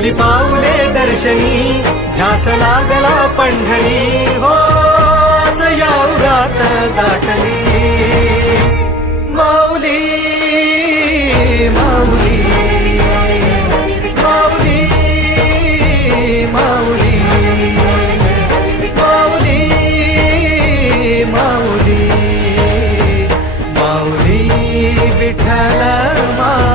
झाली पाऊले दर्शनी ध्यास लागला पंढरी. हो या उरात दाटली. माऊली माऊली माऊली माऊली माऊली माऊली माऊली विठ्ठल मा